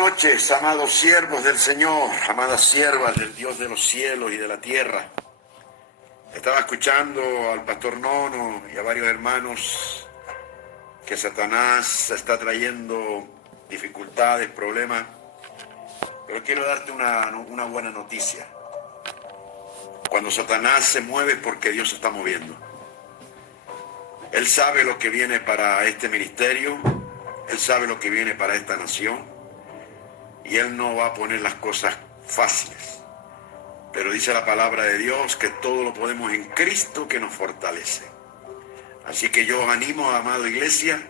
Buenas noches, amados siervos del Señor, amadas siervas del Dios de los cielos y de la tierra. Estaba escuchando al pastor Nono y a varios hermanos que Satanás está trayendo dificultades, problemas, pero quiero darte una buena noticia. Cuando Satanás se mueve es porque Dios se está moviendo. Él sabe lo que viene para este ministerio, Él sabe lo que viene para esta nación, y Él no va a poner las cosas fáciles. Pero dice la palabra de Dios que todo lo podemos en Cristo que nos fortalece. Así que yo os animo, amada iglesia,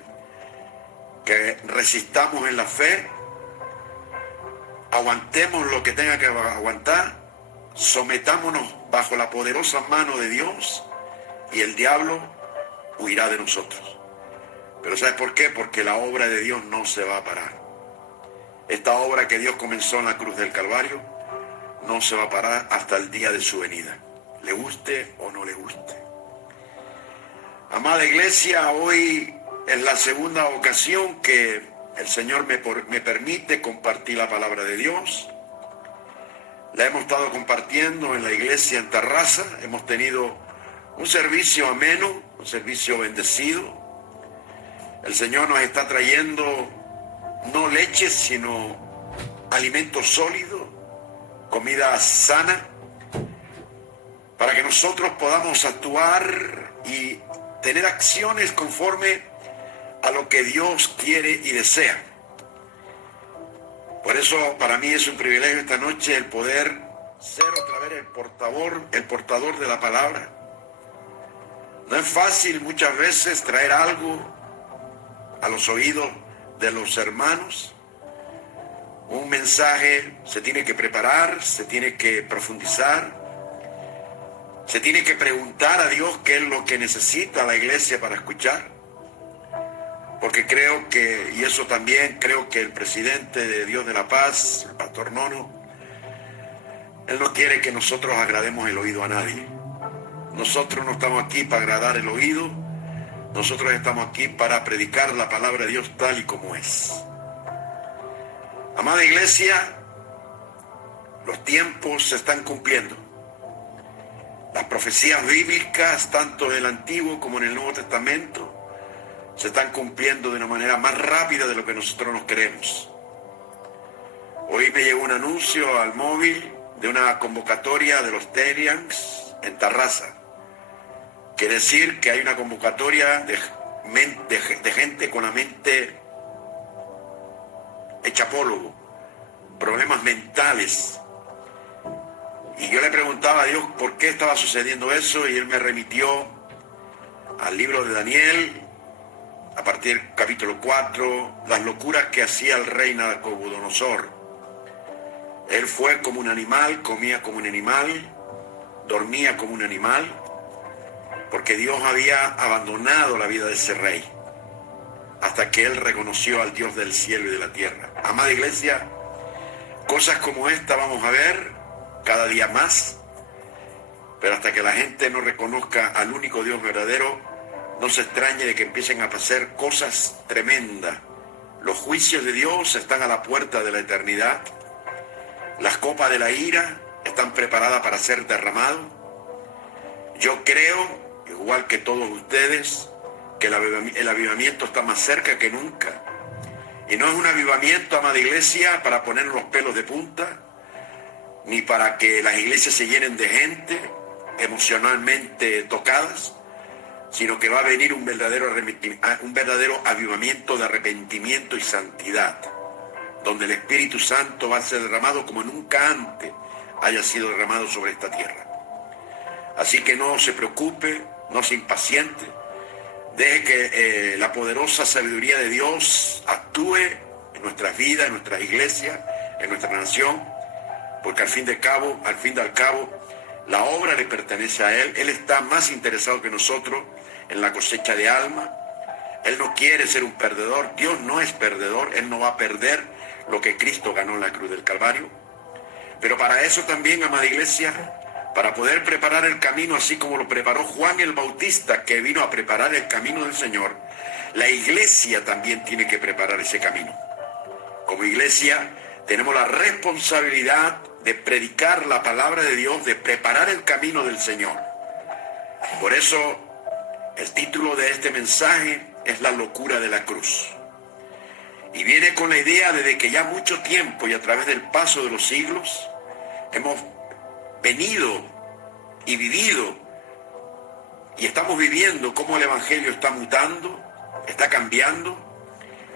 que resistamos en la fe, aguantemos lo que tenga que aguantar, sometámonos bajo la poderosa mano de Dios y el diablo huirá de nosotros. Pero ¿sabes por qué? Porque la obra de Dios no se va a parar. Esta obra que Dios comenzó en la cruz del Calvario no se va a parar hasta el día de su venida, le guste o no le guste. Amada iglesia, hoy es la segunda ocasión que el Señor me permite compartir la palabra de Dios. La hemos estado compartiendo en la iglesia en Tarrasa. Hemos tenido un servicio ameno, un servicio bendecido. El Señor nos está trayendo no leche, sino alimento sólido, comida sana, para que nosotros podamos actuar y tener acciones conforme a lo que Dios quiere y desea. Por eso para mí es un privilegio esta noche el poder ser otra vez el portador de la palabra. No es fácil muchas veces traer algo a los oídos de los hermanos. Un mensaje se tiene que preparar, se tiene que profundizar, se tiene que preguntar a Dios qué es lo que necesita la iglesia para escuchar. Porque creo que, y eso también creo que el presidente de Dios de la Paz, el pastor Nono, él no quiere que nosotros agrademos el oído a nadie. Nosotros no estamos aquí para agradar el oído, nosotros estamos aquí para predicar la palabra de Dios tal y como es. Amada iglesia, los tiempos se están cumpliendo. Las profecías bíblicas, tanto en el Antiguo como en el Nuevo Testamento, se están cumpliendo de una manera más rápida de lo que nosotros nos creemos. Hoy me llegó un anuncio al móvil de una convocatoria de los Terians en Tarrasa. Quiere decir que hay una convocatoria de gente con la mente hecha polvo, problemas mentales. Y yo le preguntaba a Dios por qué estaba sucediendo eso, y Él me remitió al libro de Daniel, a partir del capítulo 4, las locuras que hacía el rey Nabucodonosor. Él fue como un animal, comía como un animal, dormía como un animal, porque Dios había abandonado la vida de ese rey, hasta que él reconoció al Dios del cielo y de la tierra. Amada iglesia, cosas como esta vamos a ver cada día más, pero hasta que la gente no reconozca al único Dios verdadero, no se extrañe de que empiecen a pasar cosas tremendas. Los juicios de Dios están a la puerta de la eternidad. Las copas de la ira están preparadas para ser derramadas. Yo creo, igual que todos ustedes, que el avivamiento está más cerca que nunca. Y no es un avivamiento, amada iglesia, para poner los pelos de punta, ni para que las iglesias se llenen de gente emocionalmente tocadas, sino que va a venir un verdadero avivamiento de arrepentimiento y santidad, donde el Espíritu Santo va a ser derramado como nunca antes haya sido derramado sobre esta tierra. Así que no se preocupe, no se impaciente, deje que la poderosa sabiduría de Dios actúe en nuestras vidas, en nuestras iglesias, en nuestra nación, porque al fin y al cabo, la obra le pertenece a Él. Él está más interesado que nosotros en la cosecha de almas. Él no quiere ser un perdedor. Dios no es perdedor. Él no va a perder lo que Cristo ganó en la cruz del Calvario. Pero para eso también, amada iglesia, para poder preparar el camino, así como lo preparó Juan el Bautista, que vino a preparar el camino del Señor, la iglesia también tiene que preparar ese camino. Como iglesia tenemos la responsabilidad de predicar la palabra de Dios, de preparar el camino del Señor. Por eso el título de este mensaje es La locura de la cruz. Y viene con la idea de que ya mucho tiempo y a través del paso de los siglos hemos venido y vivido y estamos viviendo cómo el Evangelio está mutando, está cambiando.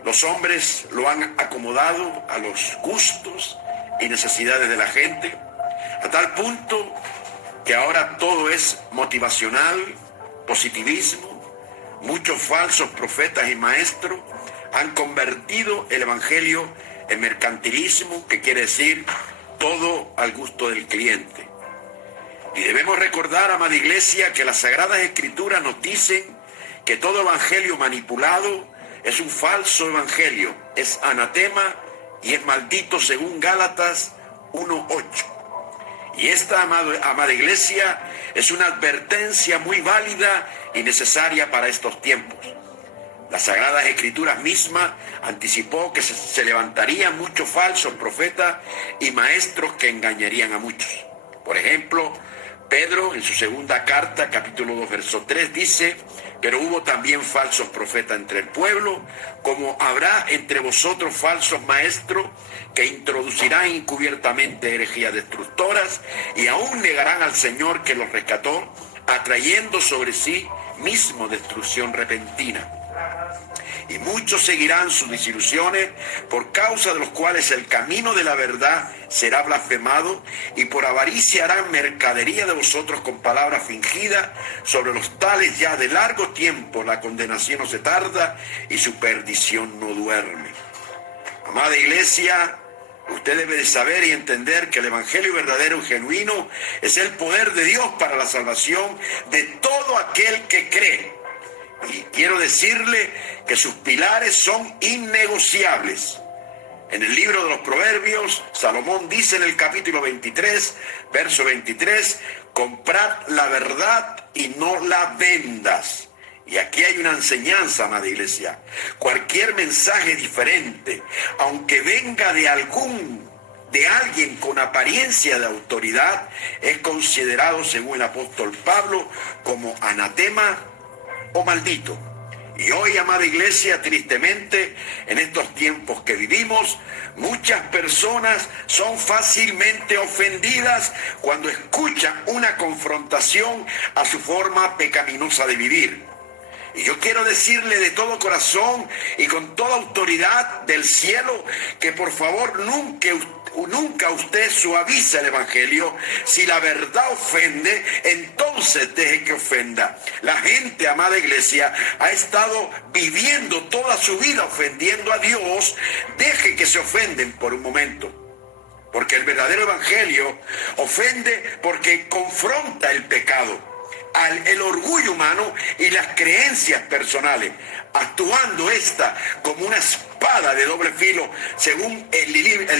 Los hombres lo han acomodado a los gustos y necesidades de la gente, a tal punto que ahora todo es motivacional, positivismo. Muchos falsos profetas y maestros han convertido el Evangelio en mercantilismo, que quiere decir todo al gusto del cliente. Y debemos recordar, amada iglesia, que las Sagradas Escrituras nos dicen que todo evangelio manipulado es un falso evangelio, es anatema y es maldito según Gálatas 1:8. Y esta, amada iglesia, es una advertencia muy válida y necesaria para estos tiempos. Las Sagradas Escrituras mismas anticipó que se levantarían muchos falsos profetas y maestros que engañarían a muchos. Por ejemplo, Pedro en su segunda carta, capítulo 2, verso 3, dice: pero hubo también falsos profetas entre el pueblo, como habrá entre vosotros falsos maestros que introducirán encubiertamente herejías destructoras y aún negarán al Señor que los rescató, atrayendo sobre sí mismo destrucción repentina. Y muchos seguirán sus desilusiones, por causa de los cuales el camino de la verdad será blasfemado, y por avaricia harán mercadería de vosotros con palabras fingidas. Sobre los tales ya de largo tiempo la condenación no se tarda y su perdición no duerme. Amada iglesia, usted debe de saber y entender que el evangelio verdadero y genuino es el poder de Dios para la salvación de todo aquel que cree. Y quiero decirle que sus pilares son innegociables. En el libro de los Proverbios, Salomón dice en el capítulo 23, verso 23, comprad la verdad y no la vendas. Y aquí hay una enseñanza, amada iglesia. Cualquier mensaje diferente, aunque venga de alguien con apariencia de autoridad, es considerado, según el apóstol Pablo, como anatema o maldito. Y hoy, amada iglesia, tristemente, en estos tiempos que vivimos, muchas personas son fácilmente ofendidas cuando escuchan una confrontación a su forma pecaminosa de vivir. Y yo quiero decirle de todo corazón y con toda autoridad del cielo que por favor nunca usted suavice el evangelio. Si la verdad ofende, entonces deje que ofenda. La gente, amada iglesia, ha estado viviendo toda su vida ofendiendo a Dios. Deje que se ofenden por un momento. Porque el verdadero evangelio ofende porque confronta el pecado, el orgullo humano y las creencias personales, actuando esta como una espada de doble filo, según el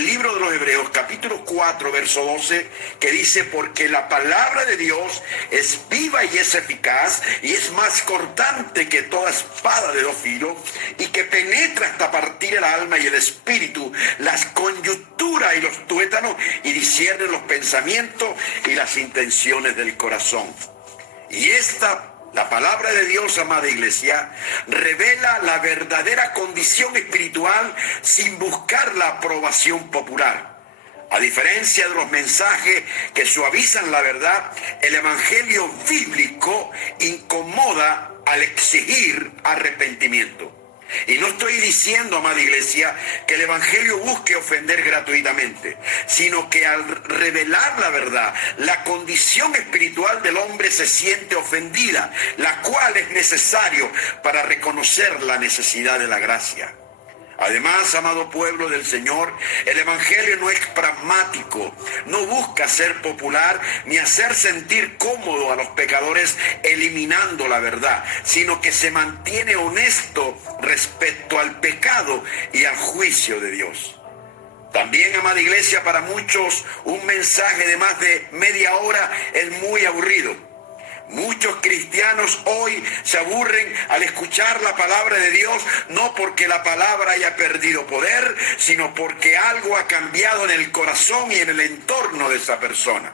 libro de los Hebreos, capítulo 4, verso 12, que dice: porque la palabra de Dios es viva y es eficaz, y es más cortante que toda espada de dos filos, y que penetra hasta partir el alma y el espíritu, las coyunturas y los tuétanos, y discierne los pensamientos y las intenciones del corazón. Y la palabra de Dios, amada iglesia, revela la verdadera condición espiritual sin buscar la aprobación popular. A diferencia de los mensajes que suavizan la verdad, el evangelio bíblico incomoda al exigir arrepentimiento. Y no estoy diciendo, amada iglesia, que el evangelio busque ofender gratuitamente, sino que al revelar la verdad, la condición espiritual del hombre se siente ofendida, la cual es necesario para reconocer la necesidad de la gracia. Además, amado pueblo del Señor, el evangelio no es pragmático, no busca ser popular ni hacer sentir cómodo a los pecadores eliminando la verdad, sino que se mantiene honesto respecto al pecado y al juicio de Dios. También, amada iglesia, para muchos un mensaje de más de media hora es muy aburrido. Muchos cristianos hoy se aburren al escuchar la palabra de Dios, no porque la palabra haya perdido poder, sino porque algo ha cambiado en el corazón y en el entorno de esa persona.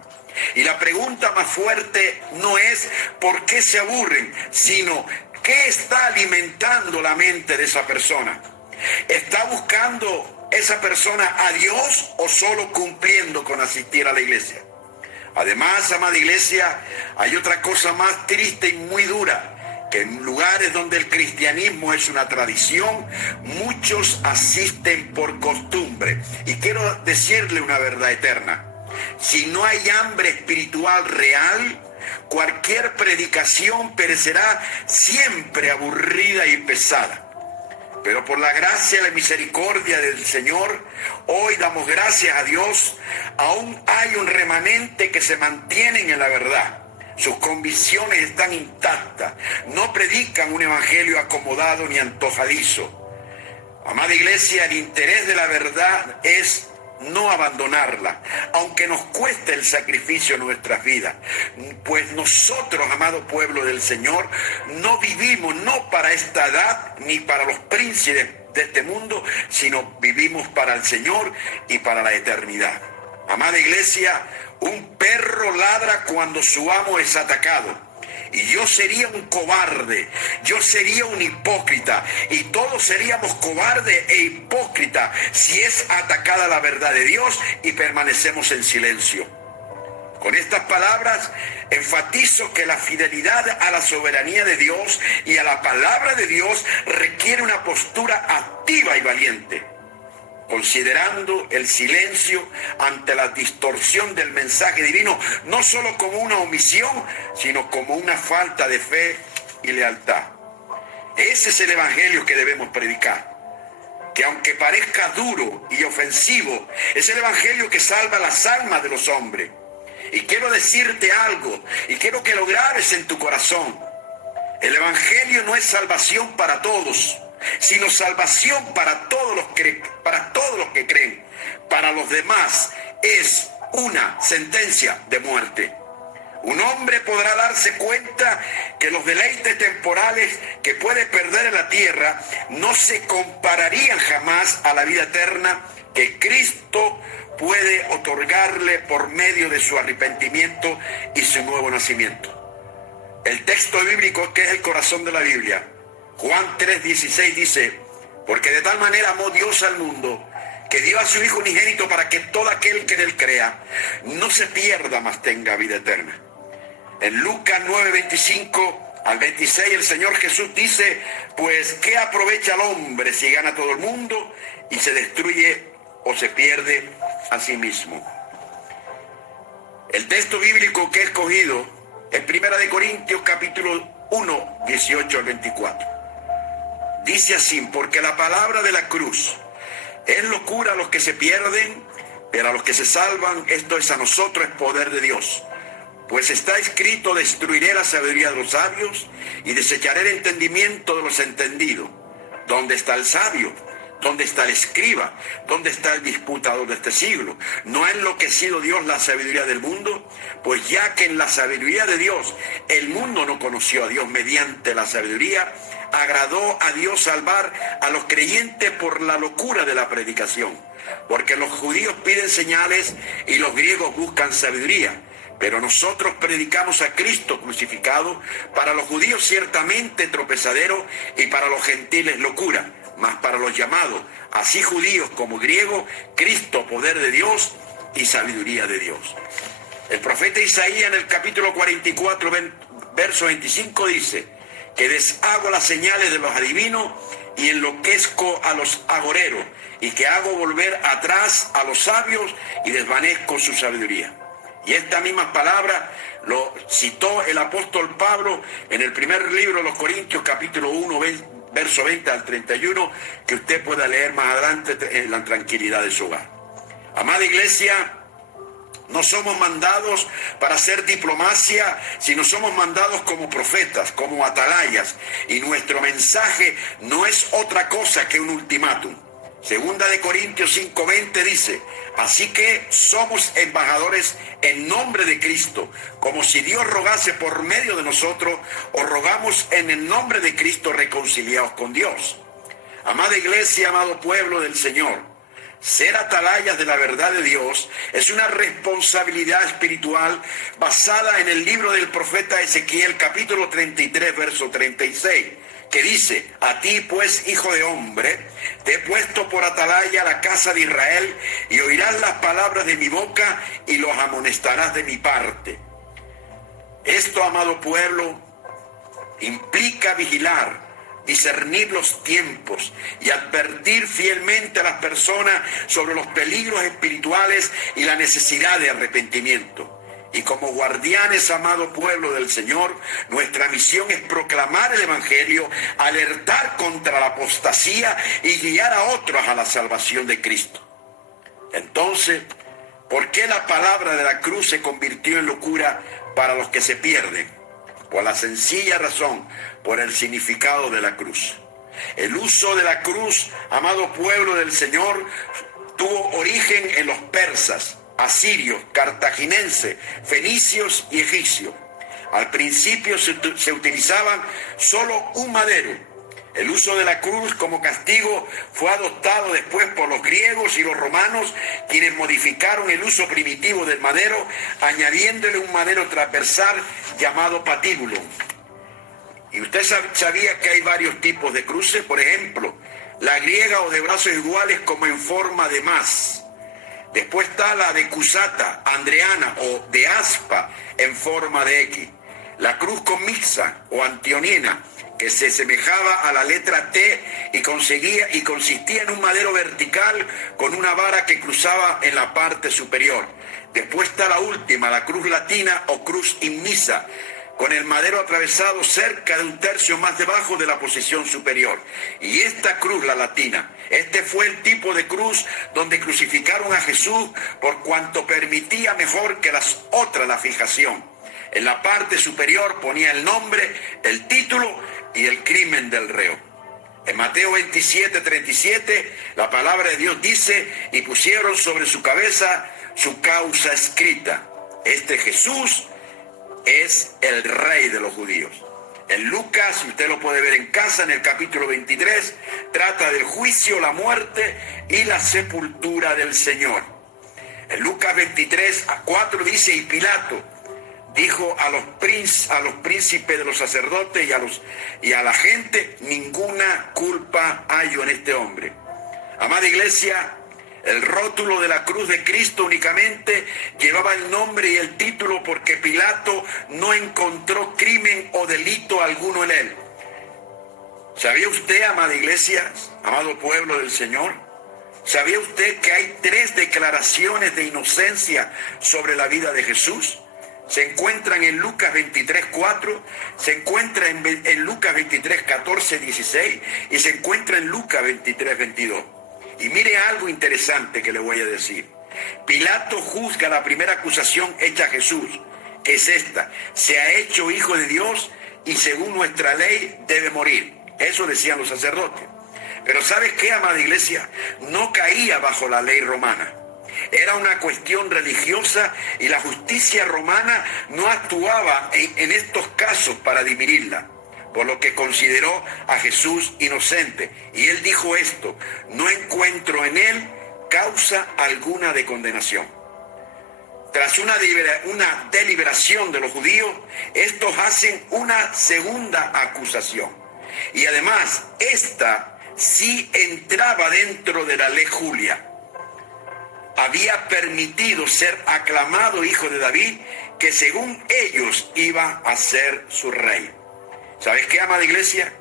Y la pregunta más fuerte no es por qué se aburren, sino qué está alimentando la mente de esa persona. ¿Está buscando esa persona a Dios o solo cumpliendo con asistir a la iglesia? Además, amada iglesia, hay otra cosa más triste y muy dura, que en lugares donde el cristianismo es una tradición, muchos asisten por costumbre. Y quiero decirle una verdad eterna: si no hay hambre espiritual real, cualquier predicación perecerá siempre aburrida y pesada. Pero por la gracia y la misericordia del Señor, hoy damos gracias a Dios, aún hay un remanente que se mantienen en la verdad. Sus convicciones están intactas, no predican un evangelio acomodado ni antojadizo. Amada iglesia, el interés de la verdad es no abandonarla, aunque nos cueste el sacrificio en nuestras vidas. Pues nosotros, amado pueblo del Señor, no vivimos no para esta edad ni para los príncipes de este mundo, sino vivimos para el Señor y para la eternidad. Amada iglesia, un perro ladra cuando su amo es atacado. Y yo sería un cobarde, yo sería un hipócrita, y todos seríamos cobardes e hipócritas si es atacada la verdad de Dios y permanecemos en silencio. Con estas palabras enfatizo que la fidelidad a la soberanía de Dios y a la palabra de Dios requiere una postura activa y valiente, considerando el silencio ante la distorsión del mensaje divino, no solo como una omisión, sino como una falta de fe y lealtad. Ese es el evangelio que debemos predicar, que aunque parezca duro y ofensivo, es el evangelio que salva las almas de los hombres. Y quiero decirte algo, y quiero que lo grabes en tu corazón: el evangelio no es salvación para todos, sino salvación para todos los que creen. Para los demás es una sentencia de muerte. Un hombre podrá darse cuenta que los deleites temporales que puede perder en la tierra no se compararían jamás a la vida eterna que Cristo puede otorgarle por medio de su arrepentimiento y su nuevo nacimiento. El texto bíblico, que es el corazón de la Biblia, Juan 3:16, dice: porque de tal manera amó Dios al mundo, que dio a su Hijo unigénito para que todo aquel que en él crea no se pierda, mas tenga vida eterna. En Lucas 9:25 al 26, el Señor Jesús dice: pues ¿qué aprovecha el hombre si gana todo el mundo y se destruye o se pierde a sí mismo? El texto bíblico que he escogido es 1 Corintios capítulo 1, 18 al 24. Dice así: porque la palabra de la cruz es locura a los que se pierden, pero a los que se salvan, esto es a nosotros, es poder de Dios. Pues está escrito: destruiré la sabiduría de los sabios y desecharé el entendimiento de los entendidos. ¿Dónde está el sabio? ¿Dónde está el escriba? ¿Dónde está el disputador de este siglo? ¿No ha enloquecido Dios la sabiduría del mundo? Pues ya que en la sabiduría de Dios el mundo no conoció a Dios, mediante la sabiduría agradó a Dios salvar a los creyentes por la locura de la predicación. Porque los judíos piden señales y los griegos buscan sabiduría. Pero nosotros predicamos a Cristo crucificado, para los judíos ciertamente tropezadero y para los gentiles locura, mas para los llamados, así judíos como griegos, Cristo poder de Dios y sabiduría de Dios. El profeta Isaías en el capítulo 44, verso 25 dice: que deshago las señales de los adivinos y enloquezco a los agoreros, y que hago volver atrás a los sabios y desvanezco su sabiduría. Y esta misma palabra lo citó el apóstol Pablo en el primer libro de los Corintios, capítulo 1, verso 20 al 31, que usted pueda leer más adelante en la tranquilidad de su hogar. Amada iglesia, no somos mandados para hacer diplomacia, sino somos mandados como profetas, como atalayas, y nuestro mensaje no es otra cosa que un ultimátum. Segunda de Corintios 5:20 dice: así que somos embajadores en nombre de Cristo, como si Dios rogase por medio de nosotros, os rogamos en el nombre de Cristo, reconciliados con Dios. Amada iglesia, amado pueblo del Señor, ser atalayas de la verdad de Dios es una responsabilidad espiritual basada en el libro del profeta Ezequiel, capítulo 33, verso 36. Que dice: a ti pues, hijo de hombre, te he puesto por atalaya a la casa de Israel, y oirás las palabras de mi boca y los amonestarás de mi parte. Esto, amado pueblo, implica vigilar, discernir los tiempos y advertir fielmente a las personas sobre los peligros espirituales y la necesidad de arrepentimiento. Y como guardianes, amado pueblo del Señor, nuestra misión es proclamar el Evangelio, alertar contra la apostasía y guiar a otros a la salvación de Cristo. Entonces, ¿por qué la palabra de la cruz se convirtió en locura para los que se pierden? Por la sencilla razón, por el significado de la cruz. El uso de la cruz, amado pueblo del Señor, tuvo origen en los persas, asirios, cartaginenses, fenicios y egipcios. Al principio se utilizaban solo un madero. El uso de la cruz como castigo fue adoptado después por los griegos y los romanos, quienes modificaron el uso primitivo del madero, añadiéndole un madero transversal llamado patíbulo. ¿Y usted sabía que hay varios tipos de cruces? Por ejemplo, la griega o de brazos iguales como en forma de más. Después está la de Cusata, Andreana o de aspa en forma de X. La cruz comixa o antionina, que se asemejaba a la letra T y consistía en un madero vertical con una vara que cruzaba en la parte superior. Después está la última, la cruz latina o cruz inmisa, con el madero atravesado cerca de un tercio más debajo de la posición superior. Y esta cruz, la latina, este fue el tipo de cruz donde crucificaron a Jesús, por cuanto permitía mejor que las otras la fijación. En la parte superior ponía el nombre, el título y el crimen del reo. En Mateo 27:37, la palabra de Dios dice: y pusieron sobre su cabeza su causa escrita. Este Jesús es el rey de los judíos. En Lucas, si usted lo puede ver en casa, en el capítulo 23, trata del juicio, la muerte y la sepultura del Señor. En Lucas 23:4 dice: y Pilato dijo a los príncipes de los sacerdotes y a la gente: ninguna culpa hallo en este hombre. Amada iglesia, el rótulo de la cruz de Cristo únicamente llevaba el nombre y el título, porque Pilato no encontró crimen o delito alguno en él. ¿Sabía usted, amada iglesia, amado pueblo del Señor? ¿Sabía usted que hay 3 declaraciones de inocencia sobre la vida de Jesús? Se encuentran en Lucas 23:4, se encuentra en Lucas 23:14-16 y se encuentra en Lucas 23:22. Y mire algo interesante que le voy a decir. Pilato juzga la primera acusación hecha a Jesús, que es esta: se ha hecho hijo de Dios y según nuestra ley debe morir. Eso decían los sacerdotes. Pero ¿sabes qué, amada iglesia? No caía bajo la ley romana. Era una cuestión religiosa y la justicia romana no actuaba en estos casos para diminuirla, por lo que consideró a Jesús inocente. Y él dijo esto: no encuentro en él causa alguna de condenación. Tras una deliberación de los judíos, estos hacen una segunda acusación. Y además, esta sí entraba dentro de la ley Julia. Había permitido ser aclamado hijo de David, que según ellos iba a ser su rey. ¿Sabes qué, amada iglesia?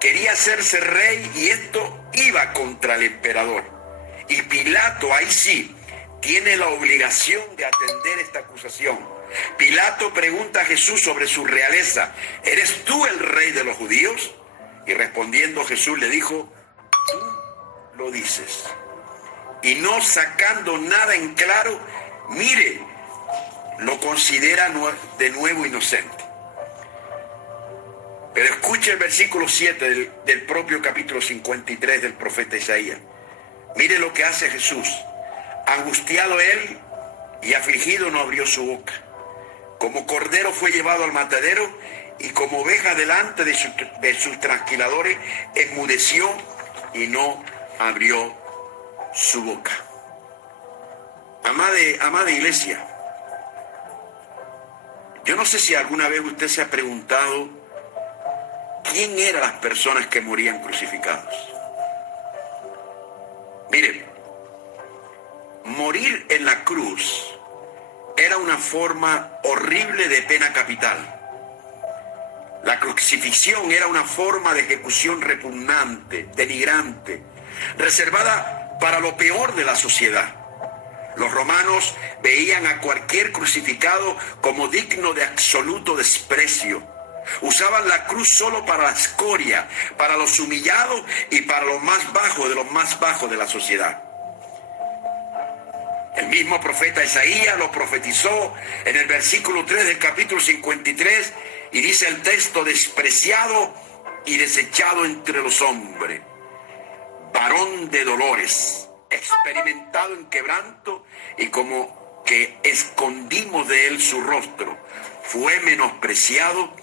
Quería hacerse rey y esto iba contra el emperador. Y Pilato, ahí sí, tiene la obligación de atender esta acusación. Pilato pregunta a Jesús sobre su realeza: ¿eres tú el rey de los judíos? Y respondiendo Jesús le dijo: tú lo dices. Y no sacando nada en claro, mire, lo considera de nuevo inocente. Pero escuche el versículo 7 del propio capítulo 53 del profeta Isaías. Mire lo que hace Jesús. Angustiado él y afligido no abrió su boca. Como cordero fue llevado al matadero y como oveja delante de sus trasquiladores enmudeció y no abrió su boca. Amada iglesia, yo no sé si alguna vez usted se ha preguntado quién eran las personas que morían crucificados. Mire, morir en la cruz era una forma horrible de pena capital. La crucifixión era una forma de ejecución repugnante, denigrante, reservada para lo peor de la sociedad. Los romanos veían a cualquier crucificado como digno de absoluto desprecio. Usaban la cruz solo para la escoria, para los humillados y para los más bajos de la sociedad. El mismo profeta Isaías lo profetizó en el versículo 3 del capítulo 53 y dice el texto: despreciado y desechado entre los hombres, varón de dolores, experimentado en quebranto y como que escondimos de él su rostro, fue menospreciado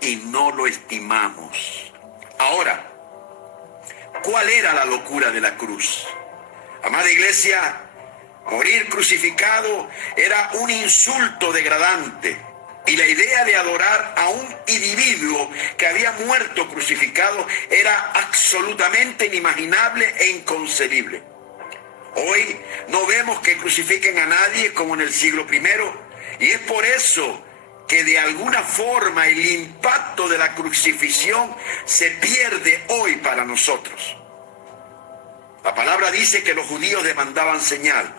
y no lo estimamos. Ahora, ¿cuál era la locura de la cruz? Amada iglesia, morir crucificado era un insulto degradante y la idea de adorar a un individuo que había muerto crucificado era absolutamente inimaginable e inconcebible. Hoy no vemos que crucifiquen a nadie como en el siglo I y es por eso que de alguna forma el impacto de la crucifixión se pierde hoy para nosotros. La palabra dice que los judíos demandaban señal.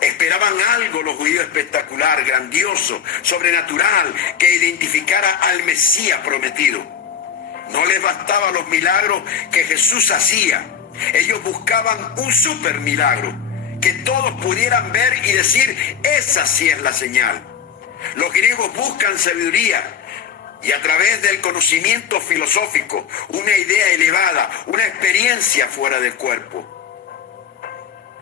Esperaban algo los judíos espectacular, grandioso, sobrenatural, que identificara al Mesías prometido. No les bastaban los milagros que Jesús hacía. Ellos buscaban un super milagro, que todos pudieran ver y decir: esa sí es la señal. Los griegos buscan sabiduría y a través del conocimiento filosófico, una idea elevada, una experiencia fuera del cuerpo.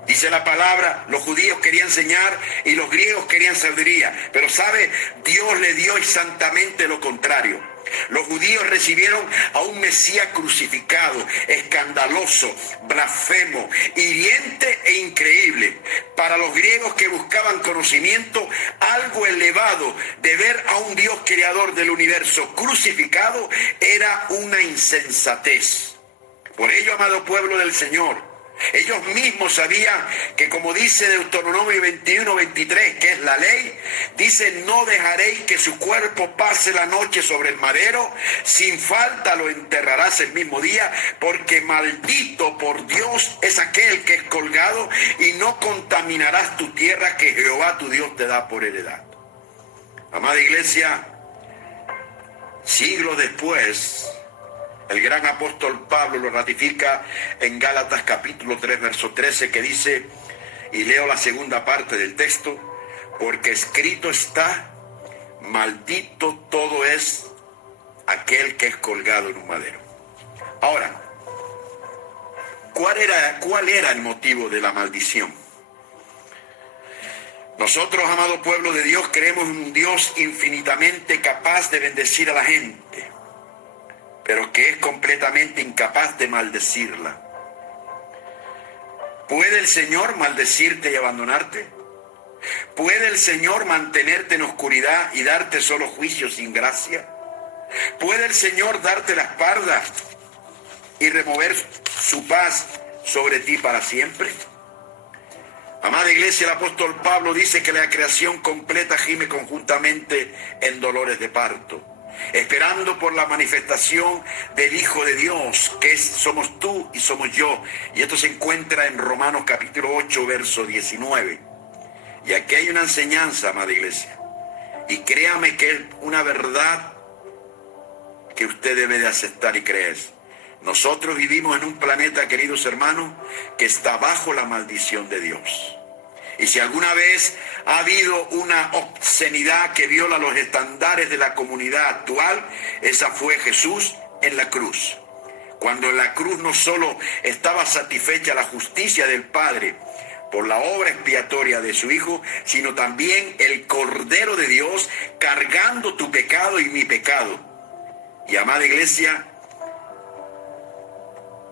Dice la palabra, los judíos querían enseñar y los griegos querían sabiduría. Pero ¿sabe? Dios le dio exactamente lo contrario. Los judíos recibieron a un Mesías crucificado, escandaloso, blasfemo, hiriente e increíble. Para los griegos que buscaban conocimiento, algo elevado de ver a un Dios creador del universo crucificado era una insensatez. Por ello, amado pueblo del Señor, ellos mismos sabían que, como dice Deuteronomio 21:23, que es la ley, dice: no dejaréis que su cuerpo pase la noche sobre el madero, sin falta lo enterrarás el mismo día, porque maldito por Dios es aquel que es colgado, y no contaminarás tu tierra que Jehová tu Dios te da por heredad. Amada iglesia, siglos después, el gran apóstol Pablo lo ratifica en Gálatas capítulo 3, verso 13, que dice, y leo la segunda parte del texto: porque escrito está, maldito todo es aquel que es colgado en un madero. Ahora, ¿cuál era el motivo de la maldición? Nosotros, amado pueblo de Dios, creemos en un Dios infinitamente capaz de bendecir a la gente, pero que es completamente incapaz de maldecirla. ¿Puede el Señor maldecirte y abandonarte? ¿Puede el Señor mantenerte en oscuridad y darte solo juicio sin gracia? ¿Puede el Señor darte la espalda y remover su paz sobre ti para siempre? Amada iglesia, el apóstol Pablo dice que la creación completa gime conjuntamente en dolores de parto, esperando por la manifestación del Hijo de Dios, que somos tú y somos yo. Y esto se encuentra en Romanos capítulo 8, verso 19. Y aquí hay una enseñanza, amada iglesia, y créame que es una verdad que usted debe de aceptar y creer. Nosotros vivimos en un planeta, queridos hermanos, que está bajo la maldición de Dios. Y si alguna vez ha habido una obscenidad que viola los estándares de la comunidad actual, esa fue Jesús en la cruz. cuando en la cruz no solo estaba satisfecha la justicia del Padre por la obra expiatoria de su Hijo, sino también el Cordero de Dios cargando tu pecado y mi pecado. Y amada iglesia,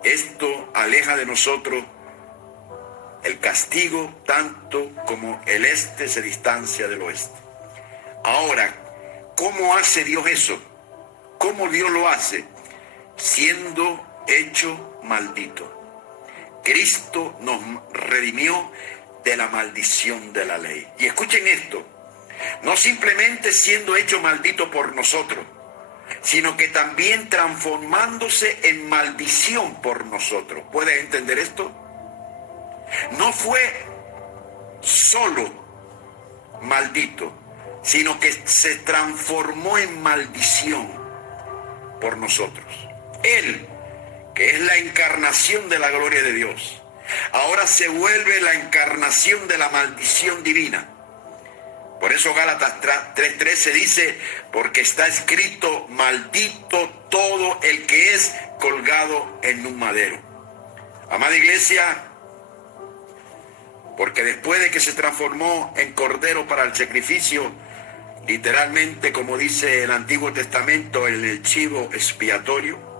esto aleja de nosotros el castigo tanto como el este se distancia del oeste. Ahora, ¿cómo hace Dios eso? ¿Cómo Dios lo hace? Siendo hecho maldito. Cristo nos redimió de la maldición de la ley. Y escuchen esto, no simplemente siendo hecho maldito por nosotros, sino que también transformándose en maldición por nosotros. ¿Puedes entender esto? No fue solo maldito, sino que se transformó en maldición por nosotros. Él, que es la encarnación de la gloria de Dios, ahora se vuelve la encarnación de la maldición divina. Por eso Gálatas 3:13 dice, porque está escrito, maldito todo el que es colgado en un madero. Amada iglesia, porque después de que se transformó en cordero para el sacrificio, literalmente, como dice el Antiguo Testamento, en el chivo expiatorio,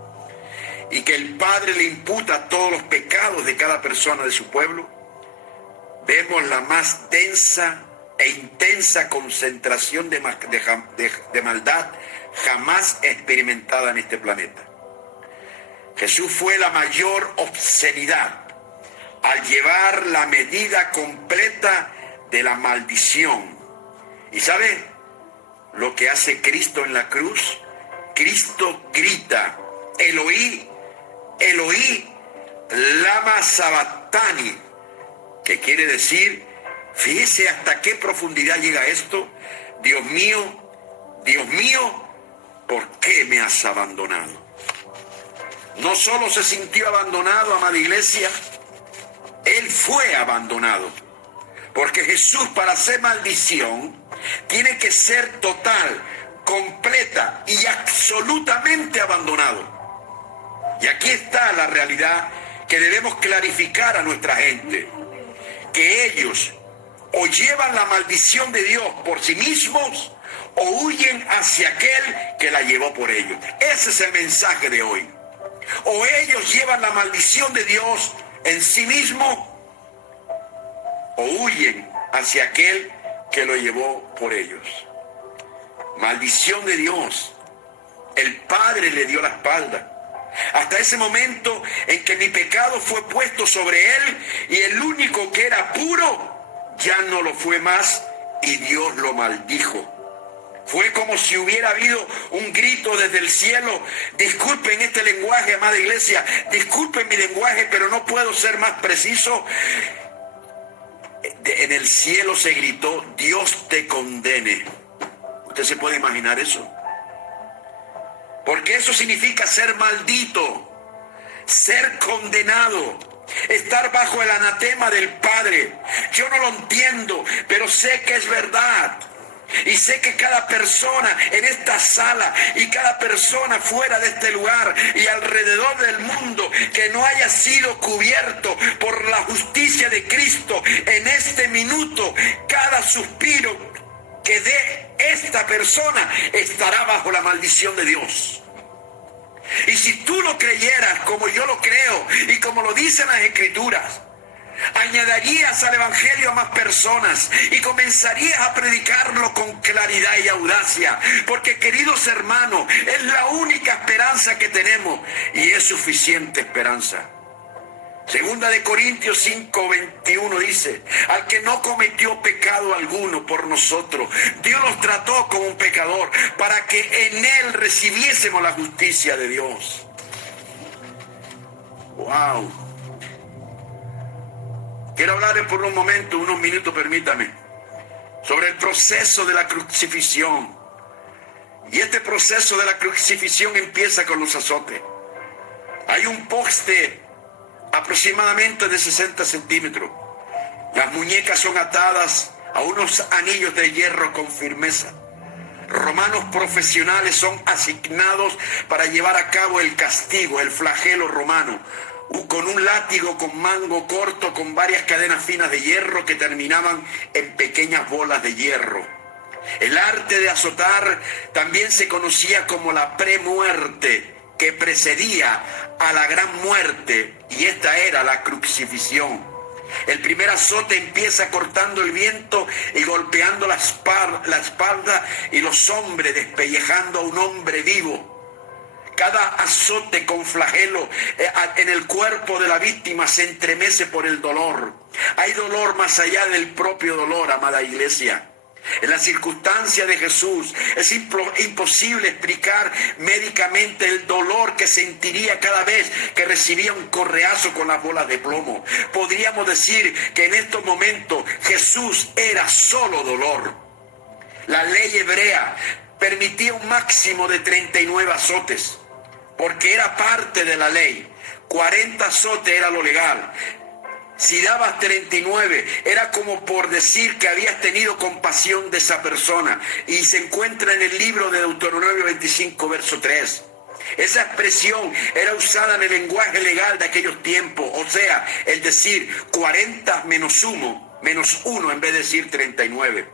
y que el Padre le imputa todos los pecados de cada persona de su pueblo, vemos la más densa e intensa concentración de maldad jamás experimentada en este planeta. Jesús fue la mayor obscenidad al llevar la medida completa de la maldición. ¿Y sabe lo que hace Cristo en la cruz? Cristo grita, Eloí, Eloí, lama sabactani, que quiere decir, fíjese hasta qué profundidad llega esto, Dios mío, ¿por qué me has abandonado? No solo se sintió abandonado, amada iglesia, Él fue abandonado. Porque Jesús, para hacer maldición, tiene que ser total, completa y absolutamente abandonado. Y aquí está la realidad que debemos clarificar a nuestra gente. Que ellos o llevan la maldición de Dios por sí mismos o huyen hacia aquel que la llevó por ellos. Ese es el mensaje de hoy. O ellos llevan la maldición de Dios en sí mismos o huyen hacia aquel que lo llevó por ellos. Maldición de Dios. El Padre le dio la espalda. Hasta ese momento en que mi pecado fue puesto sobre él y el único que era puro ya no lo fue más y Dios lo maldijo. Fue como si hubiera habido un grito desde el cielo. Disculpen este lenguaje, amada iglesia, disculpen mi lenguaje, pero no puedo ser más preciso. En el cielo se gritó, Dios te condene. ¿Usted se puede imaginar eso? Porque eso significa ser maldito, ser condenado, estar bajo el anatema del Padre. Yo no lo entiendo, pero sé que es verdad. Y sé que cada persona en esta sala y cada persona fuera de este lugar y alrededor del mundo que no haya sido cubierto por la justicia de Cristo en este minuto, cada suspiro que dé esta persona estará bajo la maldición de Dios. Y si tú lo creyeras como yo lo creo y como lo dicen las Escrituras, añadirías al Evangelio a más personas y comenzarías a predicarlo con claridad y audacia, porque, queridos hermanos, es la única esperanza que tenemos y es suficiente esperanza. Segunda de Corintios 5:21 dice, al que no cometió pecado alguno por nosotros, Dios nos trató como un pecador para que en él recibiésemos la justicia de Dios. ¡Wow! Quiero hablarles por un momento, unos minutos, permítame, sobre el proceso de la crucifixión. Y este proceso de la crucifixión empieza con los azotes. Hay un poste aproximadamente de 60 centímetros. Las muñecas son atadas a unos anillos de hierro con firmeza. romanos profesionales son asignados para llevar a cabo el castigo, el flagelo romano, con un látigo con mango corto con varias cadenas finas de hierro que terminaban en pequeñas bolas de hierro. El arte de azotar también se conocía como la premuerte, que precedía a la gran muerte, y esta era la crucifixión. El primer azote empieza cortando el viento y golpeando la espalda y los hombres, despellejando a un hombre vivo. Cada azote con flagelo en el cuerpo de la víctima se entremece por el dolor. Hay dolor más allá del propio dolor, amada iglesia. En la circunstancia de Jesús es imposible explicar médicamente el dolor que sentiría cada vez que recibía un correazo con las bolas de plomo. Podríamos decir que en estos momentos Jesús era solo dolor. La ley hebrea permitía un máximo de 39 azotes, porque era parte de la ley. 40 azotes era lo legal. Si dabas 39, era como por decir que habías tenido compasión de esa persona. Y se encuentra en el libro de Deuteronomio 25, verso 3. Esa expresión era usada en el lenguaje legal de aquellos tiempos. O sea, el decir 40 menos 1 en vez de decir 39.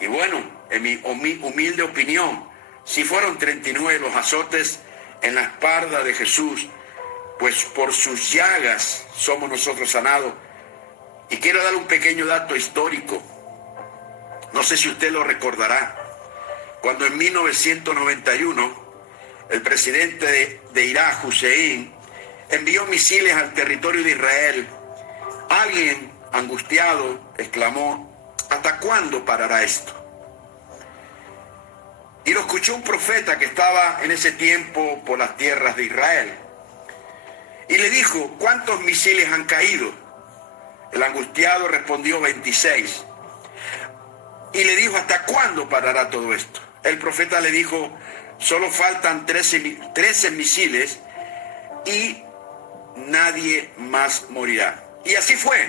Y bueno, en mi humilde opinión, si fueron 39 los azotes en la espalda de Jesús, pues por sus llagas somos nosotros sanados. Y quiero dar un pequeño dato histórico. No sé si usted lo recordará. Cuando en 1991 el presidente de Irak, Hussein, envió misiles al territorio de Israel, alguien angustiado exclamó: ¿hasta cuándo parará esto? Y lo escuchó un profeta que estaba en ese tiempo por las tierras de Israel. Y le dijo: ¿cuántos misiles han caído? El angustiado respondió: 26. Y le dijo: ¿hasta cuándo parará todo esto? El profeta le dijo: solo faltan 13 misiles y nadie más morirá. Y así fue.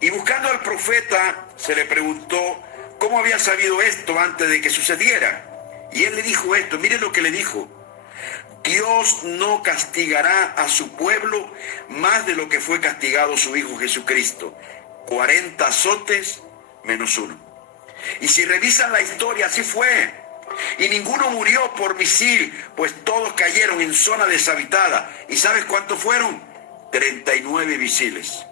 Y buscando al profeta, se le preguntó cómo había sabido esto antes de que sucediera. Y él le dijo esto, miren lo que le dijo: Dios no castigará a su pueblo más de lo que fue castigado su Hijo Jesucristo. 40 azotes menos 1. Y si revisan la historia, así fue. Y ninguno murió por misil, pues todos cayeron en zona deshabitada. ¿Y sabes cuántos fueron? 39 misiles.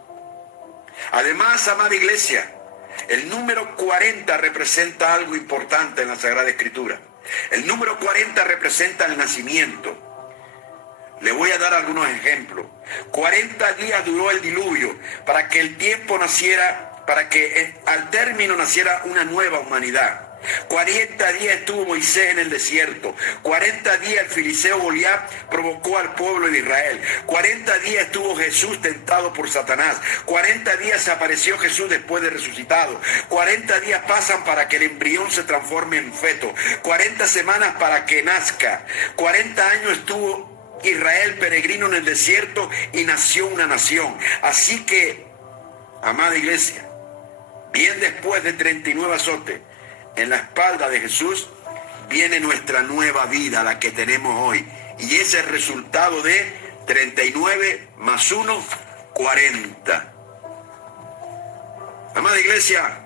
Además, amada iglesia, el número 40 representa algo importante en la Sagrada Escritura. El número 40 representa el nacimiento. Le voy a dar algunos ejemplos. 40 días duró el diluvio para que el tiempo naciera, para que al término naciera una nueva humanidad. 40 días estuvo Moisés en el desierto. 40 días el filisteo Goliat provocó al pueblo de Israel. 40 días estuvo Jesús tentado por Satanás. 40 días apareció Jesús después de resucitado. 40 días pasan para que el embrión se transforme en feto. 40 semanas para que nazca. 40 años estuvo Israel peregrino en el desierto y nació una nación. Así que, amada iglesia, bien después de 39 azotes en la espalda de Jesús, viene nuestra nueva vida, la que tenemos hoy. Y ese es el resultado de 39 más 1, 40. Amada iglesia,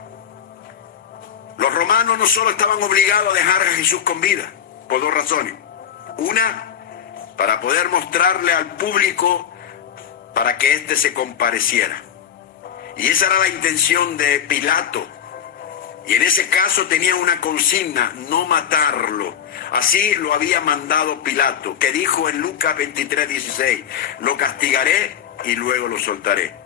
los romanos no solo estaban obligados a dejar a Jesús con vida, por dos razones. Una, para poder mostrarle al público para que éste se compareciera. Y esa era la intención de Pilato. Y en ese caso tenía una consigna: no matarlo. Así lo había mandado Pilato, que dijo en Lucas 23:16, lo castigaré y luego lo soltaré.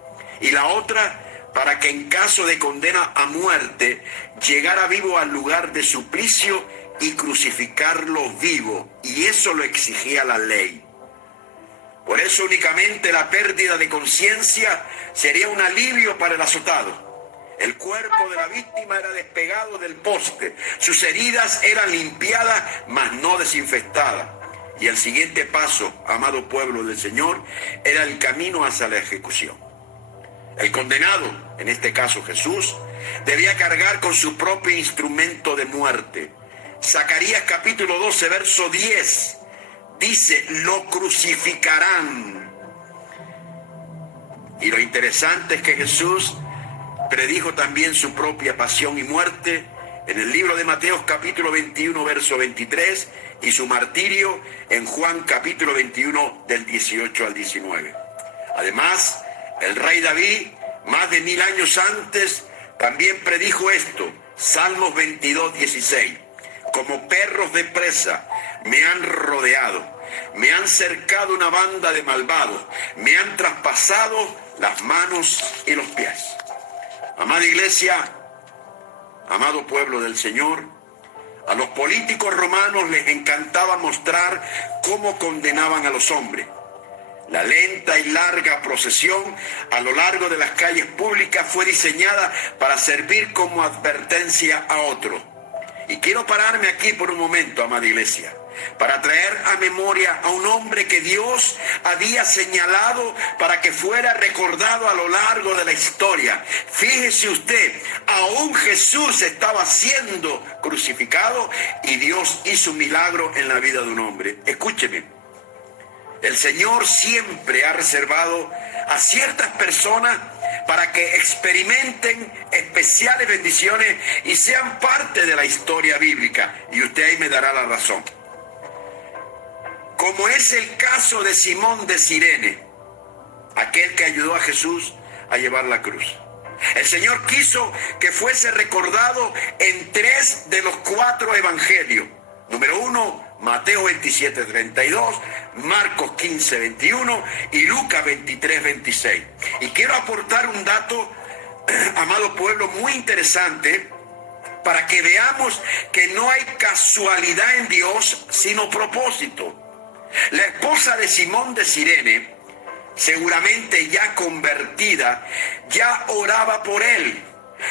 Y la otra, para que en caso de condena a muerte, llegara vivo al lugar de suplicio y crucificarlo vivo. Y eso lo exigía la ley. Por eso únicamente la pérdida de conciencia sería un alivio para el azotado. El cuerpo de la víctima era despegado del poste, sus heridas eran limpiadas, mas no desinfectadas. Y el siguiente paso, amado pueblo del Señor, era el camino hacia la ejecución. El condenado, en este caso Jesús, debía cargar con su propio instrumento de muerte. Zacarías capítulo 12, verso 10, dice, lo crucificarán. Y lo interesante es que Jesús predijo también su propia pasión y muerte en el libro de Mateo capítulo 21, verso 23, y su martirio en Juan capítulo 21, del 18 al 19. Además, el rey David, más de 1000 años antes, también predijo esto, Salmos 22, 16. Como perros de presa me han rodeado, me han cercado una banda de malvados, me han traspasado las manos y los pies. Amada iglesia, amado pueblo del Señor, a los políticos romanos les encantaba mostrar cómo condenaban a los hombres. La lenta y larga procesión a lo largo de las calles públicas fue diseñada para servir como advertencia a otros. Y quiero pararme aquí por un momento, amada iglesia, para traer a memoria a un hombre que Dios había señalado para que fuera recordado a lo largo de la historia. Fíjese usted, aún Jesús estaba siendo crucificado y Dios hizo un milagro en la vida de un hombre. Escúcheme. El Señor siempre ha reservado a ciertas personas para que experimenten especiales bendiciones y sean parte de la historia bíblica. Y usted ahí me dará la razón. Como es el caso de Simón de Cirene, aquel que ayudó a Jesús a llevar la cruz. El Señor quiso que fuese recordado en 3 de los 4 evangelios. Número 1, Mateo 27, 32, Marcos 15, 21 y Lucas 23, 26. Y quiero aportar un dato, amado pueblo, muy interesante para que veamos que no hay casualidad en Dios, sino propósito. La esposa de Simón de Cirene, seguramente ya convertida, ya oraba por él,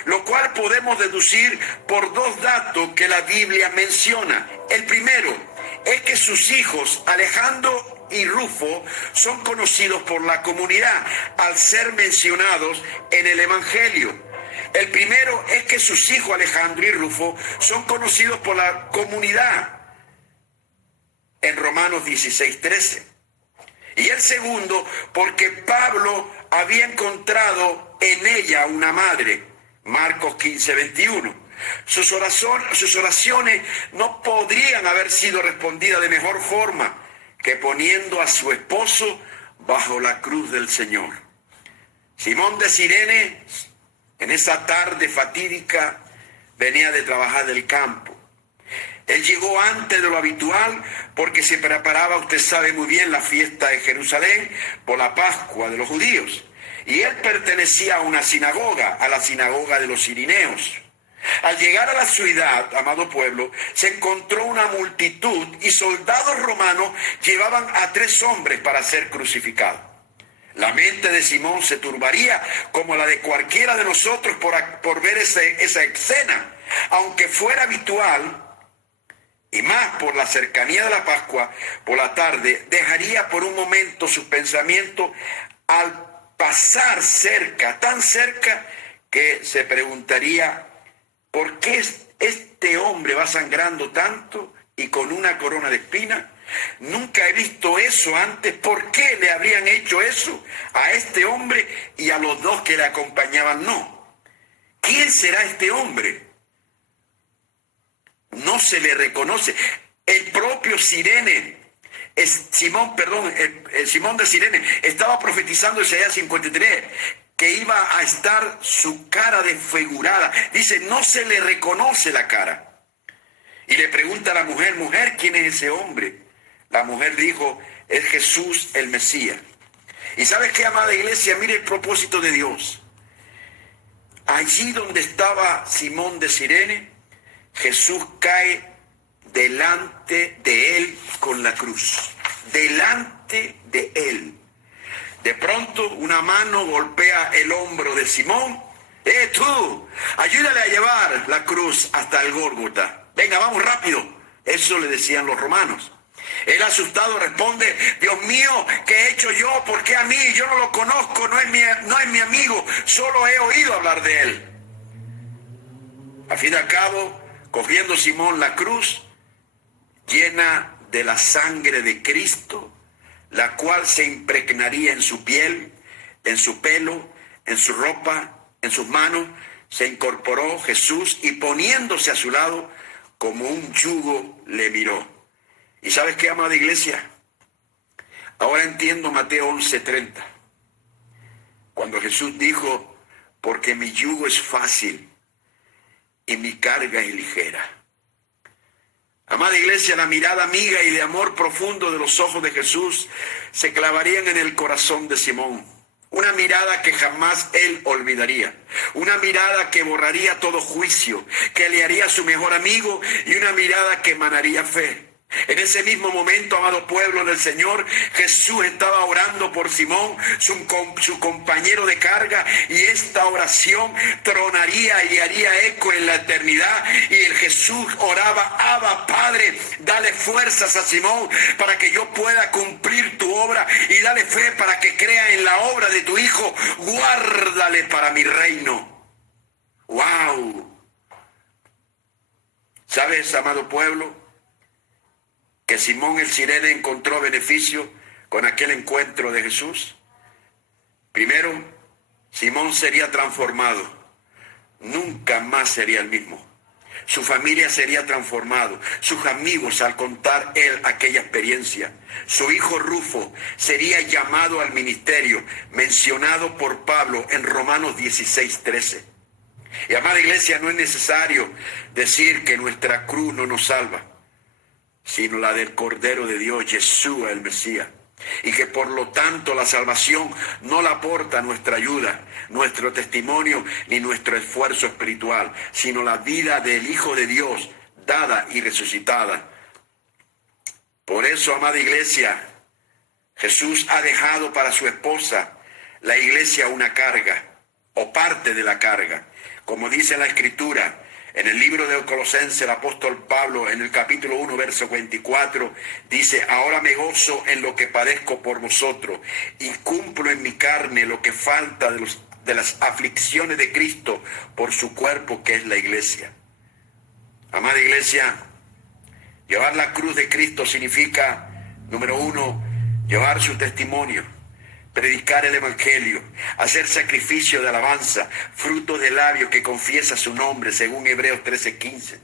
lo cual podemos deducir por 2 datos que la Biblia menciona. El primero es que sus hijos, Alejandro y Rufo, son conocidos por la comunidad al ser mencionados en el Evangelio. El primero es que sus hijos, Alejandro y Rufo, son conocidos por la comunidad en Romanos 16, 13. Y el segundo, porque Pablo había encontrado en ella una madre, Marcos 15, 21. Sus oraciones no podrían haber sido respondidas de mejor forma que poniendo a su esposo bajo la cruz del Señor. Simón de Cirene, en esa tarde fatídica, venía de trabajar del campo. Él llegó antes de lo habitual porque se preparaba, usted sabe muy bien, la fiesta de Jerusalén por la Pascua de los judíos. Y él pertenecía a una sinagoga, a la sinagoga de los Cirineos. Al llegar a la ciudad, amado pueblo, se encontró una multitud y soldados romanos llevaban a 3 hombres para ser crucificados. La mente de Simón se turbaría como la de cualquiera de nosotros por ver esa escena. Aunque fuera habitual, y más por la cercanía de la Pascua, por la tarde, dejaría por un momento sus pensamientos al pasar cerca, tan cerca, que se preguntaría, ¿por qué este hombre va sangrando tanto y con una corona de espinas? Nunca he visto eso antes. ¿Por qué le habrían hecho eso a este hombre y a los 2 que le acompañaban? No. ¿Quién será este hombre? No se le reconoce. El propio Simón de Cirene estaba profetizando en Isaías 53 que iba a estar su cara desfigurada. Dice, no se le reconoce la cara. Y le pregunta a la mujer, mujer, ¿quién es ese hombre? La mujer dijo, es Jesús el Mesías. ¿Y sabes qué, amada iglesia? Mire el propósito de Dios. Allí donde estaba Simón de Cirene, Jesús cae delante de él con la cruz. Delante de él. De pronto una mano golpea el hombro de Simón. Tú, ayúdale a llevar la cruz hasta el Gólgota. Venga, vamos rápido. Eso le decían los romanos. Él asustado responde: Dios mío, ¿qué he hecho yo? ¿Por qué a mí? Yo no lo conozco, no es mi amigo, solo he oído hablar de él. Al fin y al cabo, cogiendo Simón la cruz, llena de la sangre de Cristo, la cual se impregnaría en su piel, en su pelo, en su ropa, en sus manos, se incorporó Jesús y poniéndose a su lado, como un yugo le miró. ¿Y sabes qué, amada iglesia? Ahora entiendo Mateo 11:30, cuando Jesús dijo: porque mi yugo es fácil y mi carga es ligera. Amada iglesia, la mirada amiga y de amor profundo de los ojos de Jesús se clavarían en el corazón de Simón. Una mirada que jamás él olvidaría. Una mirada que borraría todo juicio, que le haría su mejor amigo, y una mirada que emanaría fe. En ese mismo momento, amado pueblo del Señor, Jesús estaba orando por Simón, su compañero de carga, y esta oración tronaría y haría eco en la eternidad. Y el Jesús oraba: Abba, Padre, dale fuerzas a Simón para que yo pueda cumplir tu obra, y dale fe para que crea en la obra de tu Hijo. Guárdale para mi reino. ¡Wow! ¿Sabes, amado pueblo, que Simón el Cirene encontró beneficio con aquel encuentro de Jesús? Primero, Simón sería transformado. Nunca más sería el mismo. Su familia sería transformado. Sus amigos, al contar él aquella experiencia. Su hijo Rufo sería llamado al ministerio, mencionado por Pablo en Romanos 16:13. Y, amada iglesia, no es necesario decir que nuestra cruz no nos salva, sino la del Cordero de Dios, Yeshua el Mesías. Y que por lo tanto la salvación no la aporta nuestra ayuda, nuestro testimonio, ni nuestro esfuerzo espiritual, sino la vida del Hijo de Dios, dada y resucitada. Por eso, amada iglesia, Jesús ha dejado para su esposa, la iglesia, una carga, o parte de la carga. Como dice la Escritura, en el libro de Colosenses, el apóstol Pablo, en el capítulo 1, verso 24, dice: ahora me gozo en lo que padezco por vosotros, y cumplo en mi carne lo que falta de las aflicciones de Cristo por su cuerpo, que es la iglesia. Amada iglesia, llevar la cruz de Cristo significa, número uno, llevar su testimonio, predicar el evangelio, hacer sacrificio de alabanza, fruto de labios que confiesa su nombre, según Hebreos 13:15.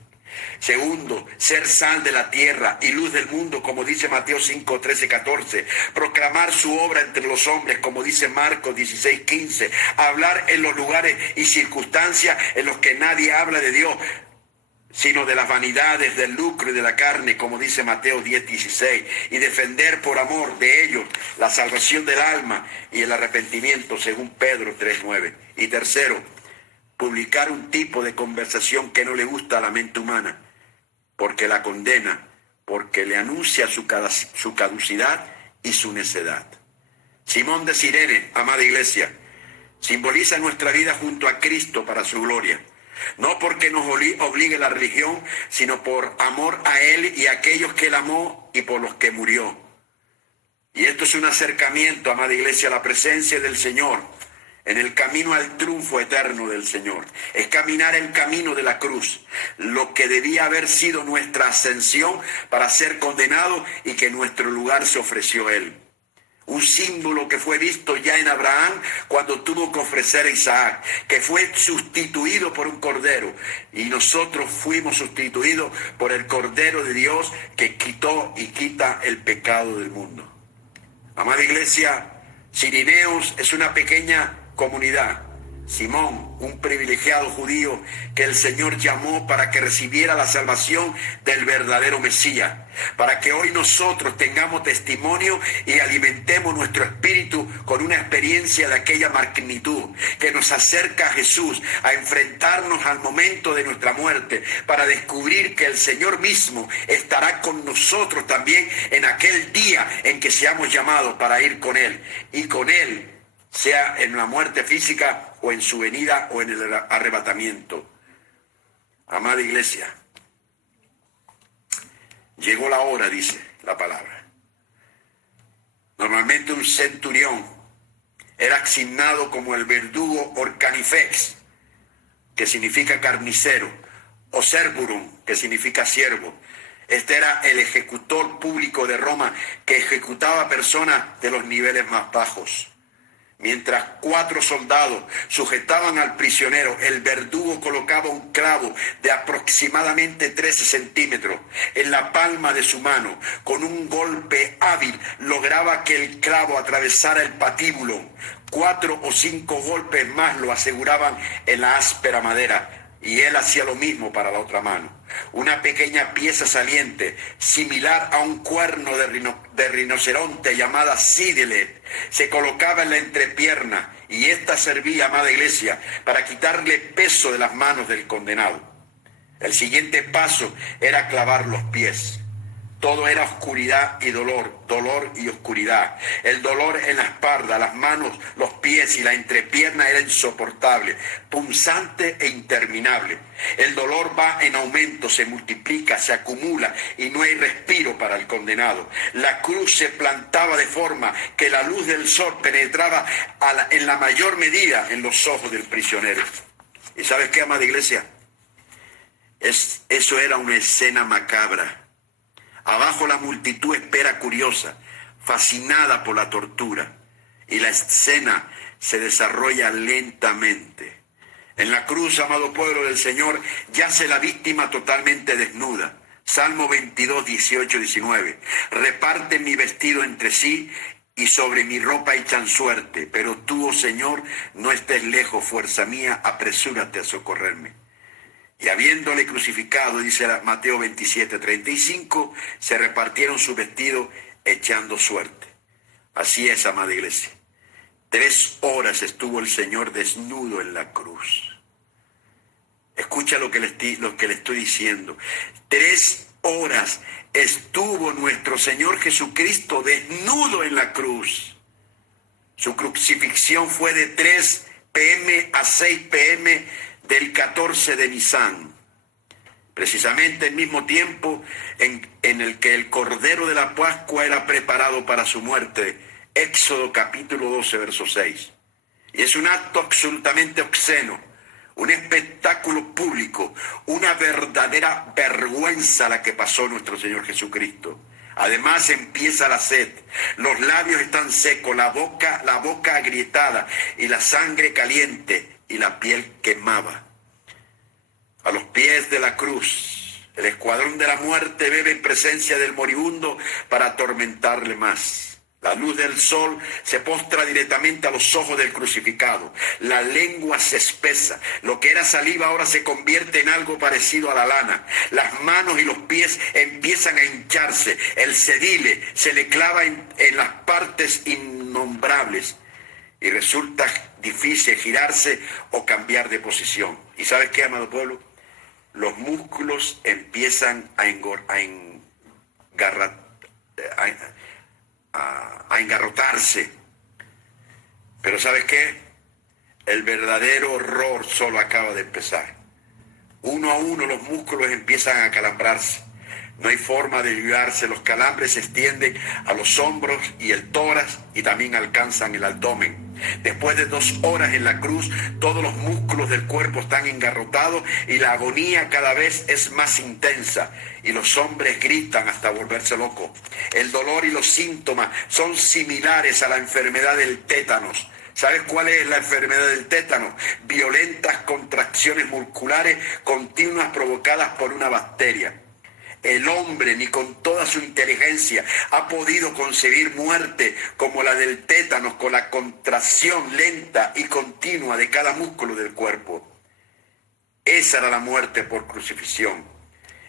Segundo, ser sal de la tierra y luz del mundo, como dice Mateo 5:13-14. Proclamar su obra entre los hombres, como dice Marcos 16:15. Hablar en los lugares y circunstancias en los que nadie habla de Dios, sino de las vanidades del lucro y de la carne, como dice Mateo 10:16, y defender por amor de ellos la salvación del alma y el arrepentimiento, según Pedro 3:9. Y tercero, publicar un tipo de conversación que no le gusta a la mente humana, porque la condena, porque le anuncia su caducidad y su necedad. Simón de Cirene, amada iglesia, simboliza nuestra vida junto a Cristo para su gloria. No porque nos obligue la religión, sino por amor a Él y a aquellos que Él amó y por los que murió. Y esto es un acercamiento, amada iglesia, a la presencia del Señor, en el camino al triunfo eterno del Señor. Es caminar el camino de la cruz, lo que debía haber sido nuestra ascensión para ser condenado, y que en nuestro lugar se ofreció Él. Un símbolo que fue visto ya en Abraham cuando tuvo que ofrecer a Isaac, que fue sustituido por un cordero, y nosotros fuimos sustituidos por el Cordero de Dios, que quitó y quita el pecado del mundo. Amada iglesia, Cirineos es una pequeña comunidad. Simón, un privilegiado judío que el Señor llamó para que recibiera la salvación del verdadero Mesías, para que hoy nosotros tengamos testimonio y alimentemos nuestro espíritu con una experiencia de aquella magnitud que nos acerca a Jesús, a enfrentarnos al momento de nuestra muerte, para descubrir que el Señor mismo estará con nosotros también en aquel día en que seamos llamados para ir con Él, y con Él, sea en la muerte física o en su venida o en el arrebatamiento. Amada iglesia, llegó la hora, dice, la palabra. Normalmente un centurión era asignado como el verdugo Orcanifex, que significa carnicero, o Cerburum, que significa siervo. Este era el ejecutor público de Roma que ejecutaba personas de los niveles más bajos. Mientras 4 soldados sujetaban al prisionero, el verdugo colocaba un clavo de aproximadamente 13 centímetros en la palma de su mano. Con un golpe hábil lograba que el clavo atravesara el patíbulo. 4 o 5 golpes más lo aseguraban en la áspera madera. Y él hacía lo mismo para la otra mano. Una pequeña pieza saliente, similar a un cuerno de rinoceronte llamada sidelet, se colocaba en la entrepierna y esta servía, amada iglesia, para quitarle peso de las manos del condenado. El siguiente paso era clavar los pies. Todo era oscuridad y dolor, dolor y oscuridad. El dolor en la espalda, las manos, los pies y la entrepierna era insoportable, punzante e interminable. El dolor va en aumento, se multiplica, se acumula y no hay respiro para el condenado. La cruz se plantaba de forma que la luz del sol penetraba en la mayor medida en los ojos del prisionero. ¿Y sabes qué, amada iglesia? Eso era una escena macabra. Abajo la multitud espera curiosa, fascinada por la tortura, y la escena se desarrolla lentamente. En la cruz, amado pueblo del Señor, yace la víctima totalmente desnuda. Salmo 22, 18, 19. Reparten mi vestido entre sí y sobre mi ropa echan suerte, pero tú, oh Señor, no estés lejos, fuerza mía, apresúrate a socorrerme. Y habiéndole crucificado, dice Mateo 27, 35, se repartieron su vestido echando suerte. Así es, amada iglesia. 3 horas estuvo el Señor desnudo en la cruz. Escucha lo que le estoy diciendo. 3 horas estuvo nuestro Señor Jesucristo desnudo en la cruz. Su crucifixión fue de 3 p.m. a 6 p.m. del 14 de Nisan, precisamente el mismo tiempo en el que el Cordero de la Pascua era preparado para su muerte. Éxodo capítulo 12, verso 6. Y es un acto absolutamente obsceno, un espectáculo público, una verdadera vergüenza la que pasó nuestro Señor Jesucristo. Además empieza la sed, los labios están secos, la boca agrietada y la sangre caliente y la piel quemaba. A los pies de la cruz, el escuadrón de la muerte bebe en presencia del moribundo para atormentarle más. La luz del sol se postra directamente a los ojos del crucificado. La lengua se espesa. Lo que era saliva ahora se convierte en algo parecido a la lana. Las manos y los pies empiezan a hincharse. El cedile se le clava en las partes innombrables. Y resulta difícil girarse o cambiar de posición. ¿Y sabes qué, amado pueblo? Los músculos empiezan a engarrotarse. Pero ¿sabes qué? El verdadero horror solo acaba de empezar. Uno a uno los músculos empiezan a acalambrarse. No hay forma de ayudarse. Los calambres se extienden a los hombros y el tórax y también alcanzan el abdomen. Después de 2 horas en la cruz, todos los músculos del cuerpo están engarrotados y la agonía cada vez es más intensa. Y los hombres gritan hasta volverse locos. El dolor y los síntomas son similares a la enfermedad del tétanos. ¿Sabes cuál es la enfermedad del tétano? Violentas contracciones musculares continuas provocadas por una bacteria. El hombre ni con toda su inteligencia ha podido concebir muerte como la del tétanos, con la contracción lenta y continua de cada músculo del cuerpo. Esa era la muerte por crucifixión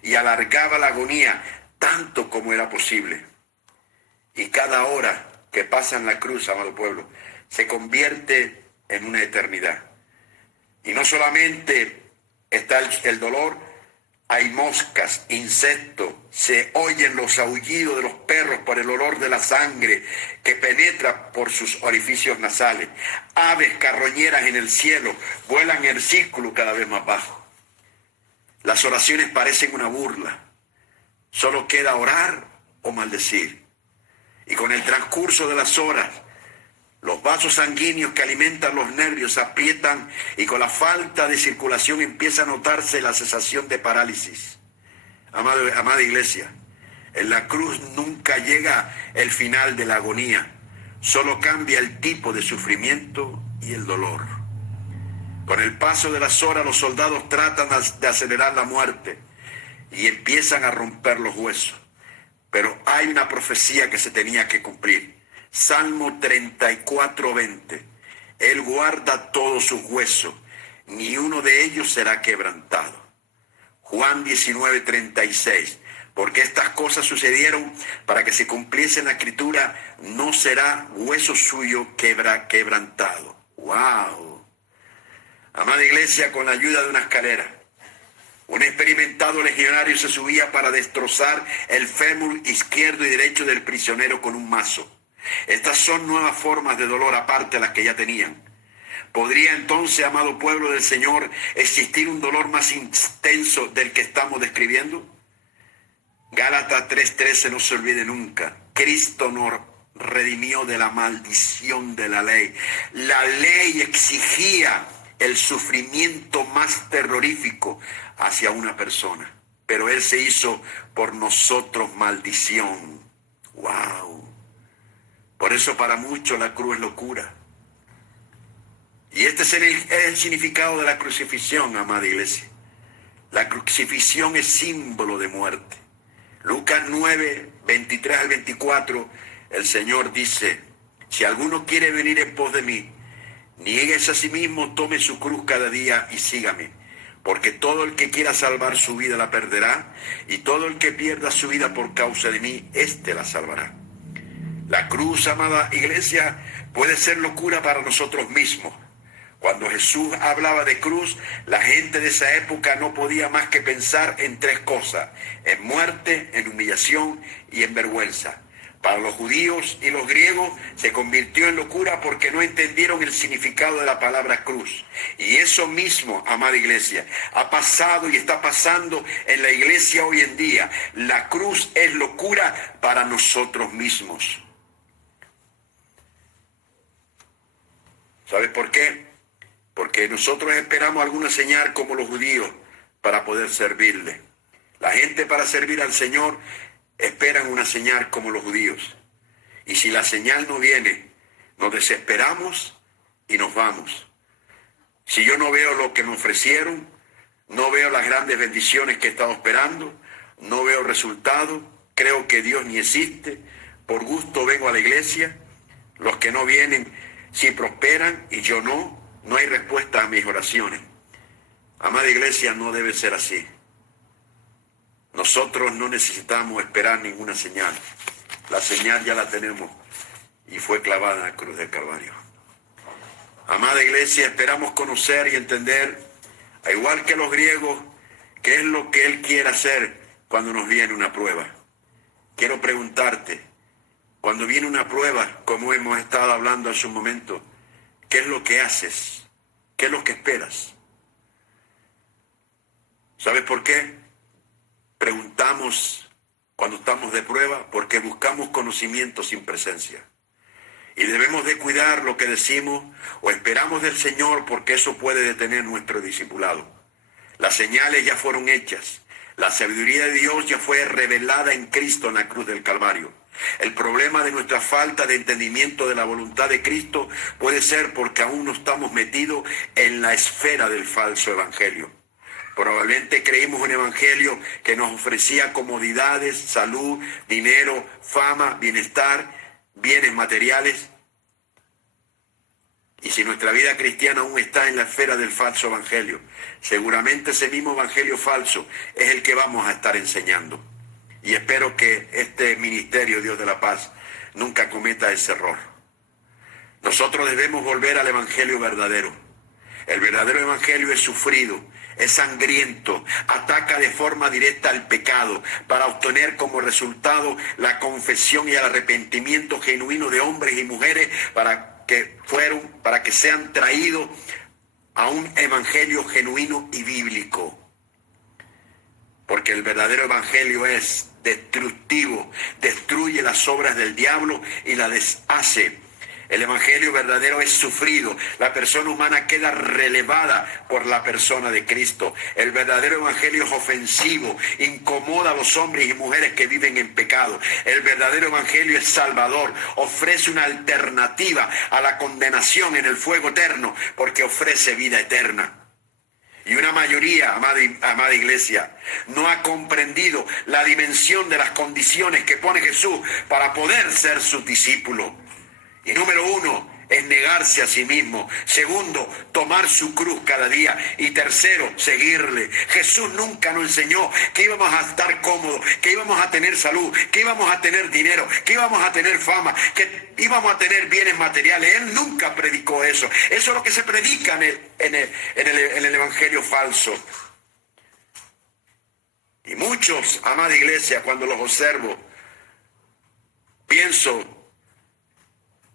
y alargaba la agonía tanto como era posible. Y cada hora que pasa en la cruz, amado pueblo, se convierte en una eternidad. Y no solamente está el dolor, hay moscas, insectos, se oyen los aullidos de los perros por el olor de la sangre que penetra por sus orificios nasales. Aves carroñeras en el cielo vuelan en círculo cada vez más bajo. Las oraciones parecen una burla. Solo queda orar o maldecir. Y con el transcurso de las horas, los vasos sanguíneos que alimentan los nervios se aprietan y con la falta de circulación empieza a notarse la sensación de parálisis. Amada iglesia, en la cruz nunca llega el final de la agonía, solo cambia el tipo de sufrimiento y el dolor. Con el paso de las horas los soldados tratan de acelerar la muerte y empiezan a romper los huesos. Pero hay una profecía que se tenía que cumplir. Salmo 34:20. Él guarda todos sus huesos, ni uno de ellos será quebrantado. Juan 19:36. Porque estas cosas sucedieron para que se cumpliese en la escritura, no será hueso suyo quebrantado. ¡Wow! Amada iglesia, con la ayuda de una escalera, un experimentado legionario se subía para destrozar el fémur izquierdo y derecho del prisionero con un mazo. Estas son nuevas formas de dolor aparte de las que ya tenían. ¿Podría entonces, amado pueblo del Señor, existir un dolor más intenso del que estamos describiendo? Gálatas 3:13, no se olvide nunca. Cristo nos redimió de la maldición de la ley. La ley exigía el sufrimiento más terrorífico hacia una persona, pero Él se hizo por nosotros maldición. ¡Wow! Por eso para muchos la cruz es locura. Y este es el significado de la crucifixión, amada iglesia. La crucifixión es símbolo de muerte. Lucas 9:23 al 24, el Señor dice: si alguno quiere venir en pos de mí, niéguese a sí mismo, tome su cruz cada día y sígame. Porque todo el que quiera salvar su vida la perderá, y todo el que pierda su vida por causa de mí, éste la salvará. La cruz, amada iglesia, puede ser locura para nosotros mismos. Cuando Jesús hablaba de cruz, la gente de esa época no podía más que pensar en tres cosas: en muerte, en humillación y en vergüenza. Para los judíos y los griegos se convirtió en locura porque no entendieron el significado de la palabra cruz. Y eso mismo, amada iglesia, ha pasado y está pasando en la iglesia hoy en día. La cruz es locura para nosotros mismos. ¿Sabes por qué? Porque nosotros esperamos alguna señal como los judíos para poder servirle. La gente, para servir al Señor, esperan una señal como los judíos. Y si la señal no viene, nos desesperamos y nos vamos. Si yo no veo lo que me ofrecieron, no veo las grandes bendiciones que he estado esperando, no veo resultados, creo que Dios ni existe, por gusto vengo a la iglesia, los que no vienen sí prosperan y yo no hay respuesta a mis oraciones. Amada iglesia, no debe ser así. Nosotros no necesitamos esperar ninguna señal. La señal ya la tenemos y fue clavada en la cruz del Calvario. Amada iglesia, esperamos conocer y entender, al igual que los griegos, qué es lo que Él quiere hacer cuando nos viene una prueba. Quiero preguntarte, cuando viene una prueba, como hemos estado hablando hace un momento, ¿qué es lo que haces? ¿Qué es lo que esperas? ¿Sabes por qué? Preguntamos cuando estamos de prueba porque buscamos conocimiento sin presencia. Y debemos de cuidar lo que decimos o esperamos del Señor, porque eso puede detener nuestro discipulado. Las señales ya fueron hechas. La sabiduría de Dios ya fue revelada en Cristo en la cruz del Calvario. El problema de nuestra falta de entendimiento de la voluntad de Cristo puede ser porque aún no estamos metidos en la esfera del falso evangelio. Probablemente creímos un evangelio que nos ofrecía comodidades, salud, dinero, fama, bienestar, bienes materiales. Y si nuestra vida cristiana aún está en la esfera del falso evangelio, seguramente ese mismo evangelio falso es el que vamos a estar enseñando. Y espero que este ministerio, Dios de la Paz, nunca cometa ese error. Nosotros debemos volver al evangelio verdadero. El verdadero evangelio es sufrido, es sangriento, ataca de forma directa al pecado para obtener como resultado la confesión y el arrepentimiento genuino de hombres y mujeres para que sean traídos a un evangelio genuino y bíblico. porque el verdadero evangelio es destructivo, destruye las obras del diablo y las deshace. El evangelio verdadero es sufrido. La persona humana queda relevada por la persona de Cristo. El verdadero evangelio es ofensivo, incomoda a los hombres y mujeres que viven en pecado. El verdadero evangelio es salvador, ofrece una alternativa a la condenación en el fuego eterno, porque ofrece vida eterna. Y una mayoría, amada iglesia, no ha comprendido la dimensión de las condiciones que pone Jesús para poder ser su discípulo. Y número 1 es negarse a sí mismo. Segundo, tomar su cruz cada día. Y tercero, seguirle. Jesús nunca nos enseñó que íbamos a estar cómodos, que íbamos a tener salud, que íbamos a tener dinero, que íbamos a tener fama, que íbamos a tener bienes materiales. Él nunca predicó eso. Eso es lo que se predica en el evangelio falso. Y muchos, amada iglesia, cuando los observo, pienso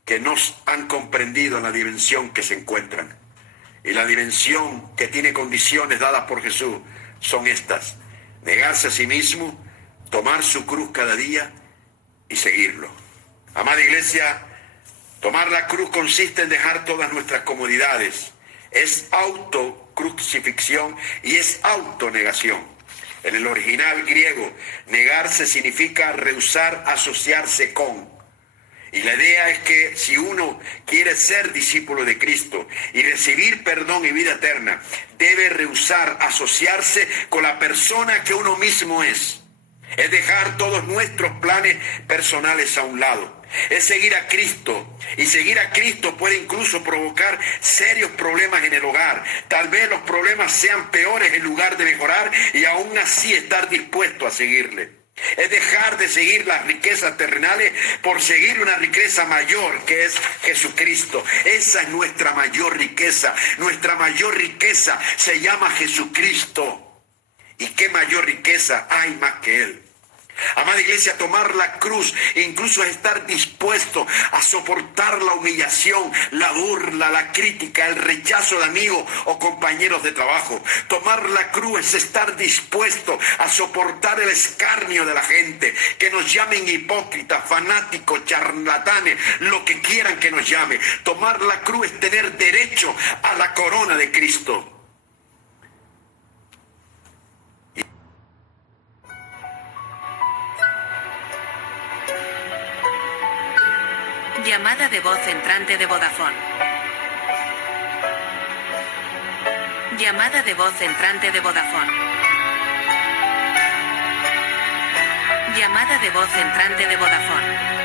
que no han comprendido la dimensión que se encuentran. Y la dimensión que tiene condiciones dadas por Jesús son estas: negarse a sí mismo, tomar su cruz cada día y seguirlo. Amada iglesia, tomar la cruz consiste en dejar todas nuestras comodidades. Es autocrucifixión y es autonegación. En el original griego, negarse significa rehusar asociarse con. Y la idea es que si uno quiere ser discípulo de Cristo y recibir perdón y vida eterna, debe rehusar asociarse con la persona que uno mismo es. Es dejar todos nuestros planes personales a un lado. Es seguir a Cristo. Y seguir a Cristo puede incluso provocar serios problemas en el hogar. Tal vez los problemas sean peores en lugar de mejorar, y aún así estar dispuesto a seguirle. Es dejar de seguir las riquezas terrenales por seguir una riqueza mayor, que es Jesucristo. Esa es nuestra mayor riqueza. Nuestra mayor riqueza se llama Jesucristo. ¿Y qué mayor riqueza hay más que Él? Amada iglesia, tomar la cruz incluso es estar dispuesto a soportar la humillación, la burla, la crítica, el rechazo de amigos o compañeros de trabajo. Tomar la cruz es estar dispuesto a soportar el escarnio de la gente, que nos llamen hipócritas, fanáticos, charlatanes, lo que quieran que nos llame. Tomar la cruz es tener derecho a la corona de Cristo. Llamada de voz entrante de Vodafone. Llamada de voz entrante de Vodafone. Llamada de voz entrante de Vodafone.